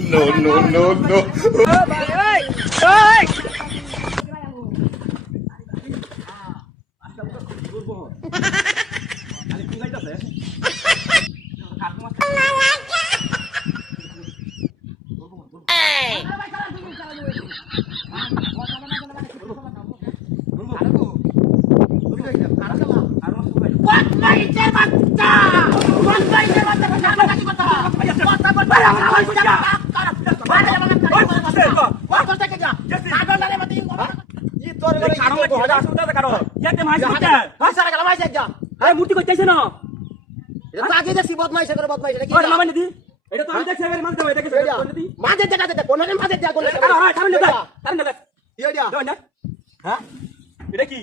No, no, no, no. মূর্তি করতেছে না আগে দেখছি বদমাইশ করে বদমাইশ এটা কি ওরে মামা নিদি এটা তো আমি দেখছি এবারে মানতে হবে দেখে নিদি মাঝে দেখা দে কোনরে মাঝে দেখা কোনরে আরে হ্যাঁ কারণ না কারণ না ইয়া হ্যাঁ এটা কি